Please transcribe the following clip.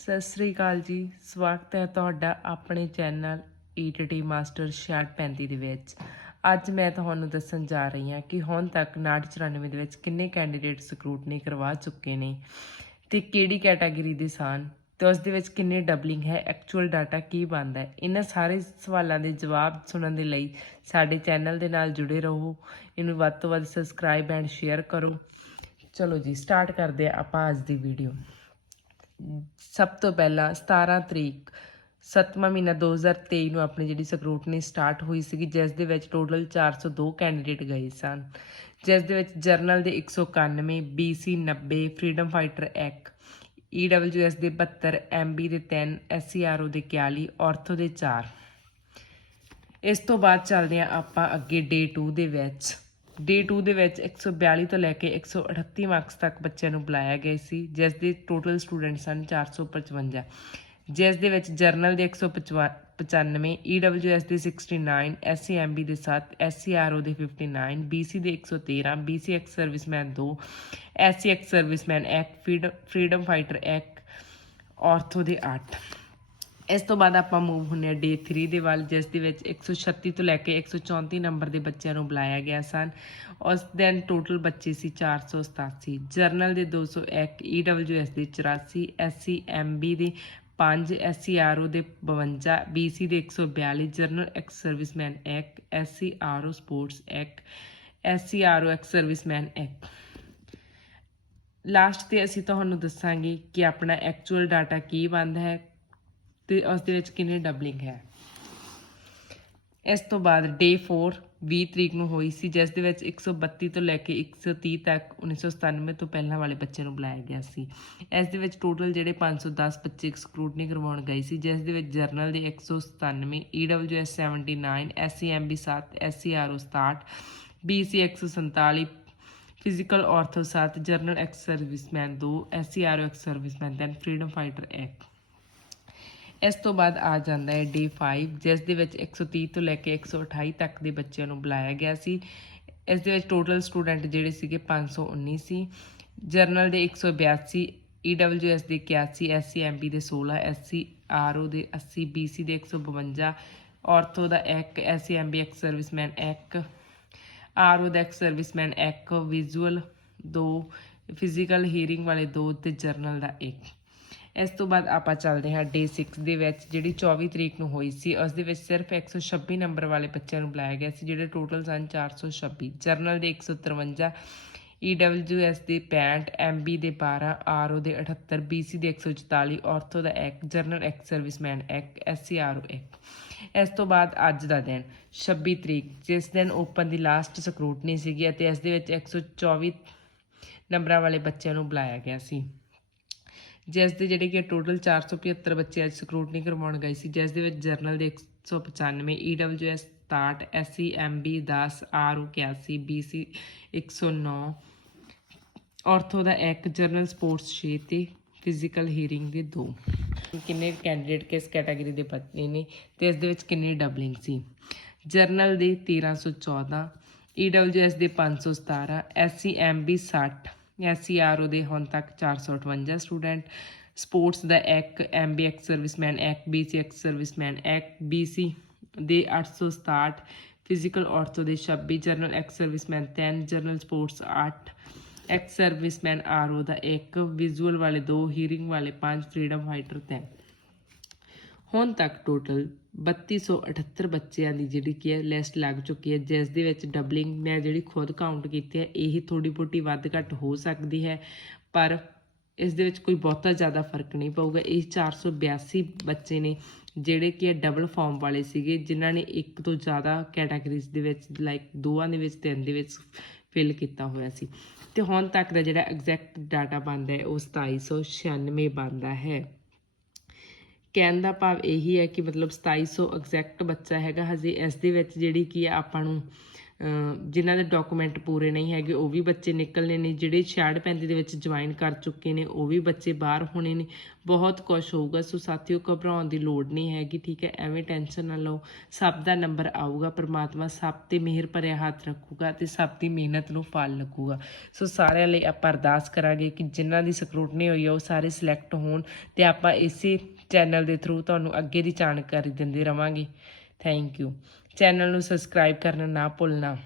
ਸਤਿ ਸ੍ਰੀ ਅਕਾਲ ਜੀ। ਸਵਾਗਤ ਹੈ ਤੁਹਾਡਾ ਆਪਣੇ ਚੈਨਲ ਈਟੀਟੀ ਮਾਸਟਰ 635 ਦੇ ਵਿੱਚ। ਅੱਜ ਮੈਂ ਤੁਹਾਨੂੰ ਦੱਸਣ ਜਾ ਰਹੀ ਹਾਂ ਕਿ ਹੁਣ ਤੱਕ 994 ਦੇ ਵਿੱਚ ਕਿੰਨੇ ਕੈਂਡੀਡੇਟ ਸਕਰੂਟਨੀ ਕਰਵਾ ਚੁੱਕੇ ਨੇ ਤੇ ਕਿਹੜੀ ਕੈਟਾਗਰੀ ਦੇ ਸਨ ਤੇ ਉਸ ਦੇ ਵਿੱਚ ਕਿੰਨੇ ਡਬਲਿੰਗ ਹੈ ਐਕਚੁਅਲ ਡਾਟਾ ਕੀ ਬਣਦਾ ਹੈ? ਇਹਨਾਂ ਸਾਰੇ ਸਵਾਲਾਂ ਦੇ ਜਵਾਬ ਸੁਣਨ ਦੇ ਲਈ ਸਾਡੇ ਚੈਨਲ ਦੇ ਨਾਲ ਜੁੜੇ ਰਹੋ। ਇਹਨੂੰ ਵੱਧ ਤੋਂ ਵੱਧ ਸਬਸਕ੍ਰਾਈਬ ਐਂਡ ਸ਼ੇਅਰ ਕਰੋ। ਚਲੋ ਜੀ ਸਟਾਰਟ ਕਰਦੇ ਹਾਂ ਆਪਾਂ ਅੱਜ ਦੀ ਵੀਡੀਓ ਸਭ ਤੋਂ ਪਹਿਲਾਂ 17 ਤਰੀਕ, ਸੱਤਵਾਂ ਮਹੀਨਾ 2023 ਨੂੰ ਆਪਣੀ ਜਿਹੜੀ ਸਕਰੂਟਨੀ ਸਟਾਰਟ ਹੋਈ ਸੀਗੀ, ਜਿਸ ਦੇ ਵਿੱਚ ਟੋਟਲ 402 ਕੈਂਡੀਡੇਟ ਗਏ ਸਨ। ਜਿਸ ਦੇ ਵਿੱਚ ਜਰਨਲ ਦੇ 191 BC 90 ਫਰੀडम ਫਾਈਟਰ 1 EWS ਦੇ 72 MB ਦੇ 3 SCRO ਦੇ 41 ਆਰਥੋ ਦੇ 4 ਇਸ ਤੋਂ ਬਾਅਦ ਚੱਲਦੇ ਹਾਂ ਆਪਾਂ ਅੱਗੇ ਡੇ 2 ਦੇ ਵਿੱਚ। ਡੇ 2 ਦੇ ਵਿੱਚ 142 ਤੋਂ ਲੈ ਕੇ 138 ਮਾਰਕਸ ਤੱਕ ਬੱਚਿਆਂ ਨੂੰ ਬੁਲਾਇਆ ਗਿਆ ਸੀ, ਜਿਸ ਦੇ ਟੋਟਲ ਸਟੂਡੈਂਟ ਸਨ 455 ਜਿਸ ਦੇ ਵਿੱਚ ਜਰਨਲ ਦੇ 195 EWS ਦੇ 69 SCMB ਦੇ 7 SCRO ਦੇ 59 BC ਦੇ 113 ex serviceman 2 ex serviceman 1 freedom fighter act ortho ਦੇ 8 ਇਸ ਤੋਂ ਬਾਅਦ ਆਪਾਂ ਮੂਵ ਹੁੰਨੇ ਆ ਡੇ 3 ਦੇ ਵੱਲ, ਜਿਸ ਦੇ ਵਿੱਚ 136 ਤੋਂ ਲੈ ਕੇ 134 ਨੰਬਰ ਦੇ ਬੱਚਿਆਂ ਨੂੰ ਬੁਲਾਇਆ ਗਿਆ ਸਨ। ਉਸ ਦਿਨ ਟੋਟਲ ਬੱਚੇ ਸੀ 487 ਜਰਨਲ ਦੇ 201 EWS ਦੇ 84 SCMB ਦੇ 5 SCRO ਦੇ 52 BC ਦੇ 142 general ex serviceman 1 SCRO sports 1 SCRO ex serviceman act last ਤੇ ਅਸੀਂ ਤੁਹਾਨੂੰ ਦੱਸਾਂਗੇ ਕਿ ਆਪਣਾ ਐਕਚੁਅਲ ਡਾਟਾ ਕੀ ਬਣਦਾ ਹੈ। ਤੇ ਉਸ ਦੇ ਵਿੱਚ ਕਿੰਨੀ ਡਬਲਿੰਗ ਹੈ। ਇਸ ਤੋਂ ਬਾਅਦ ਡੇ 4 20 ਤਰੀਕ ਨੂੰ ਹੋਈ ਸੀ, ਜਿਸ ਦੇ ਵਿੱਚ 132 ਤੋਂ ਲੈ ਕੇ 130 ਤੱਕ 1997 ਤੋਂ ਪਹਿਲਾਂ ਵਾਲੇ ਬੱਚਿਆਂ ਨੂੰ ਬੁਲਾਇਆ ਗਿਆ ਸੀ। ਇਸ ਦੇ ਵਿੱਚ ਟੋਟਲ ਜਿਹੜੇ 510 ਬੱਚੇ ਸਕਰੂਟਨੀ ਕਰਵਾਉਣ ਗਏ ਸੀ, ਜਿਸ ਦੇ ਵਿੱਚ ਜਰਨਲ ਦੇ 197 EWS 79 SCMB 7 SCRO 67 BC 147 physical ortho 7 general ex serviceman 2 SCRO ex serviceman then freedom fighter act ਇਸ ਤੋਂ ਬਾਅਦ ਆ ਜਾਂਦਾ ਹੈ ਡੇ 5 ਜਿਸ ਦੇ ਵਿੱਚ 130 ਤੋਂ ਲੈ ਕੇ 128 ਤੱਕ ਦੇ ਬੱਚਿਆਂ ਨੂੰ ਬੁਲਾਇਆ ਗਿਆ ਸੀ। ਇਸ ਦੇ ਵਿੱਚ ਟੋਟਲ ਸਟੂਡੈਂਟ ਜਿਹੜੇ ਸੀਗੇ 519 ਸੀ ਜਰਨਲ ਦੇ 182 EWS ਦੇ 81 SCMB ਦੇ 16 SCRO ਦੇ 80 BC ਦੇ 152 ਔਰਥੋ ਦਾ 1 SCMB ਐਕਸ ਸਰਵਿਸਮੈਨ 1 ਆਰਓ ਦਾ ਐਕਸ ਸਰਵਿਸਮੈਨ ਇੱਕ ਵਿਜ਼ੂਅਲ ਦੋ ਫਿਜ਼ੀਕਲ ਹੀਅਰਿੰਗ ਵਾਲੇ ਦੋ ਤੇ ਜਰਨਲ ਦਾ ਇੱਕ। ਇਸ ਤੋਂ ਬਾਅਦ ਆਪਾਂ ਚੱਲਦੇ ਹਾਂ ਡੇ 6 ਦੇ ਵਿੱਚ, ਜਿਹੜੀ 24 ਤਰੀਕ ਨੂੰ ਹੋਈ ਸੀ, ਉਸ ਦੇ ਵਿੱਚ ਸਿਰਫ 126 ਨੰਬਰ ਵਾਲੇ ਬੱਚਿਆਂ ਨੂੰ ਬੁਲਾਇਆ ਗਿਆ ਸੀ, ਜਿਹੜੇ ਟੋਟਲ ਸਨ 426 ਜਰਨਲ ਦੇ 153 EWS ਦੇ 65 MB ਦੇ 12 RO ਦੇ 78 BC ਦੇ 144 ਆਰਥੋ ਦਾ act general ex serviceman 1 SCRO act ਇਸ ਤੋਂ ਬਾਅਦ ਅੱਜ ਦਾ ਦਿਨ 26 ਤਰੀਕ, ਜਿਸ ਦਿਨ ਓਪਨ ਦੀ ਲਾਸਟ ਸਕਰੂਟਨੀ ਸੀਗੀ ਅਤੇ ਇਸ ਦੇ ਵਿੱਚ 124 ਨੰਬਰਾਂ ਵਾਲੇ ਬੱਚਿਆਂ ਨੂੰ ਬੁਲਾਇਆ ਗਿਆ ਸੀ। ਜਿਸ ਦੇ ਜਿਹੜੇ ਕਿ ਟੋਟਲ 475 ਬੱਚੇ ਅੱਜ ਸਕਰੂਟਨੀ ਕਰਵਾਉਣ ਗਏ ਸੀ, ਜਿਸ ਦੇ ਵਿੱਚ ਜਰਨਲ ਦੇ 195 EWS 67 SCMB 10 RO 81 BC 109 ਆਰਥੋ ਦਾ ਇੱਕ ਜਰਨਲ ਸਪੋਰਟਸ 6 ਤੇ ਫਿਜ਼ੀਕਲ ਹੀਰਿੰਗ ਦੇ 2 ਕਿੰਨੇ ਕੈਂਡੀਡੇਟ ਕਿਸ ਕੈਟਾਗਰੀ ਦੇ ਬੱਚੇ ਨੇ ਤੇ ਇਸ ਦੇ ਵਿੱਚ ਕਿੰਨੀ ਡਬਲਿੰਗ ਸੀ? ਜਰਨਲ ਦੇ 1314 EWS ਦੇ 517 SCMB 60 ਐਸਸੀਆਰਓ ਦੇ ਹੁਣ ਤੱਕ 458 ਸਟੂਡੈਂਟ ਸਪੋਰਟਸ ਦਾ 1 MB ex serviceman 1 BC ex serviceman 1 BC ਦੇ 867 ਫਿਜ਼ੀਕਲ ਆਰਥੋ ਦੇ 26 general ex serviceman 10 general sports 8 ex serviceman RO ਦਾ 1 ਵਿਜ਼ੂਅਲ ਵਾਲੇ 2 ਹੀਅਰਿੰਗ ਵਾਲੇ 5 ਫਰੀडम ਫਾਈਟਰ 10 ਹੁਣ ਤੱਕ ਟੋਟਲ 3278 ਬੱਚਿਆਂ ਦੀ ਜਿਹੜੀ ਕੀ ਹੈ ਲਿਸਟ ਲੱਗ ਚੁੱਕੀ ਹੈ, ਜਿਸ ਦੇ ਵਿੱਚ ਡਬਲਿੰਗ ਮੈਂ ਜਿਹੜੀ ਖੁਦ ਕਾਊਂਟ ਕੀਤੀ ਹੈ, ਇਹ ਥੋੜੀ ਬੋਟੀ ਵੱਧ ਘੱਟ ਹੋ ਸਕਦੀ ਹੈ, ਪਰ ਇਸ ਦੇ ਵਿੱਚ ਕੋਈ ਬਹੁਤਾ ਜ਼ਿਆਦਾ ਫ਼ਰਕ ਨਹੀਂ ਪਊਗਾ। ਇਹ 482 ਬੱਚੇ ਨੇ ਜਿਹੜੇ ਕਿ ਡਬਲ ਫਾਰਮ ਵਾਲੇ ਸੀਗੇ, ਜਿਨ੍ਹਾਂ ਨੇ ਇੱਕ ਤੋਂ ਜ਼ਿਆਦਾ ਕੈਟਾਗਰੀਜ਼ ਦੇ ਵਿੱਚ ਲਾਈਕ ਦੋਵਾਂ ਦੇ ਵਿੱਚ, ਤਿੰਨ ਦੇ ਵਿੱਚ ਫਿਲ ਕੀਤਾ ਹੋਇਆ ਸੀ। ਤੇ ਹੁਣ ਤੱਕ ਦਾ ਜਿਹੜਾ ਐਗਜ਼ੈਕਟ ਡਾਟਾ ਬਣਦਾ ਹੈ, ਉਹ 2796 ਬਣਦਾ ਹੈ। ਕਹਿਣ ਦਾ ਭਾਵ ਇਹੀ ਹੈ ਕਿ ਮਤਲਬ 2700 ਐਗਜ਼ੈਕਟ ਬੱਚਾ ਹੈਗਾ, ਹਜੇ ਇਸ ਦੇ ਵਿੱਚ ਜਿਹੜੀ ਕੀ ਆ ਆਪਾਂ ਨੂੰ ਜਿਨ੍ਹਾਂ ਦੇ ਡਾਕੂਮੈਂਟ ਪੂਰੇ ਨਹੀਂ ਹੈਗੇ, ਉਹ ਵੀ ਬੱਚੇ ਨਿਕਲਨੇ ਨੇ, ਜਿਹੜੇ 66 35 ਦੇ ਵਿੱਚ ਜੁਆਇਨ ਕਰ ਚੁੱਕੇ ਨੇ, ਉਹ ਵੀ ਬੱਚੇ ਬਾਹਰ ਹੋਣੇ ਨੇ। ਬਹੁਤ ਕੁਝ ਹੋਊਗਾ, ਸੋ ਸਾਥੀਓ, ਘਬਰਾਉਣ ਦੀ ਲੋੜ ਨਹੀਂ ਹੈਗੀ, ਠੀਕ ਹੈ? ਐਵੇਂ ਟੈਨਸ਼ਨ ਨਾ ਲਓ। ਸਭ ਦਾ ਨੰਬਰ ਆਊਗਾ, ਪਰਮਾਤਮਾ ਸਭ ਤੇ ਮਿਹਰ ਭਰਿਆ ਹੱਥ ਰੱਖੂਗਾ ਤੇ ਸਭ ਦੀ ਮਿਹਨਤ ਨੂੰ ਫਲ ਲੱਗੂਗਾ। ਸੋ ਸਾਰਿਆਂ ਲਈ ਆਪਾਂ ਅਰਦਾਸ ਕਰਾਂਗੇ ਕਿ ਜਿਨ੍ਹਾਂ ਦੀ ਸਕਰੂਟਨੀ ਹੋਈ ਆ, ਉਹ ਸਾਰੇ ਸਿਲੈਕਟ ਹੋਣ ਤੇ ਆਪਾਂ ਇਸੇ ਚੈਨਲ ਦੇ ਥਰੂ ਤੁਹਾਨੂੰ ਅੱਗੇ ਦੀ ਜਾਣਕਾਰੀ ਦਿੰਦੇ ਰਵਾਂਗੇ। ਥੈਂਕ ਯੂ ਚੈਨਲ ਨੂੰ ਸਬਸਕ੍ਰਾਈਬ ਕਰਨਾ ਨਾ ਭੁੱਲਣਾ।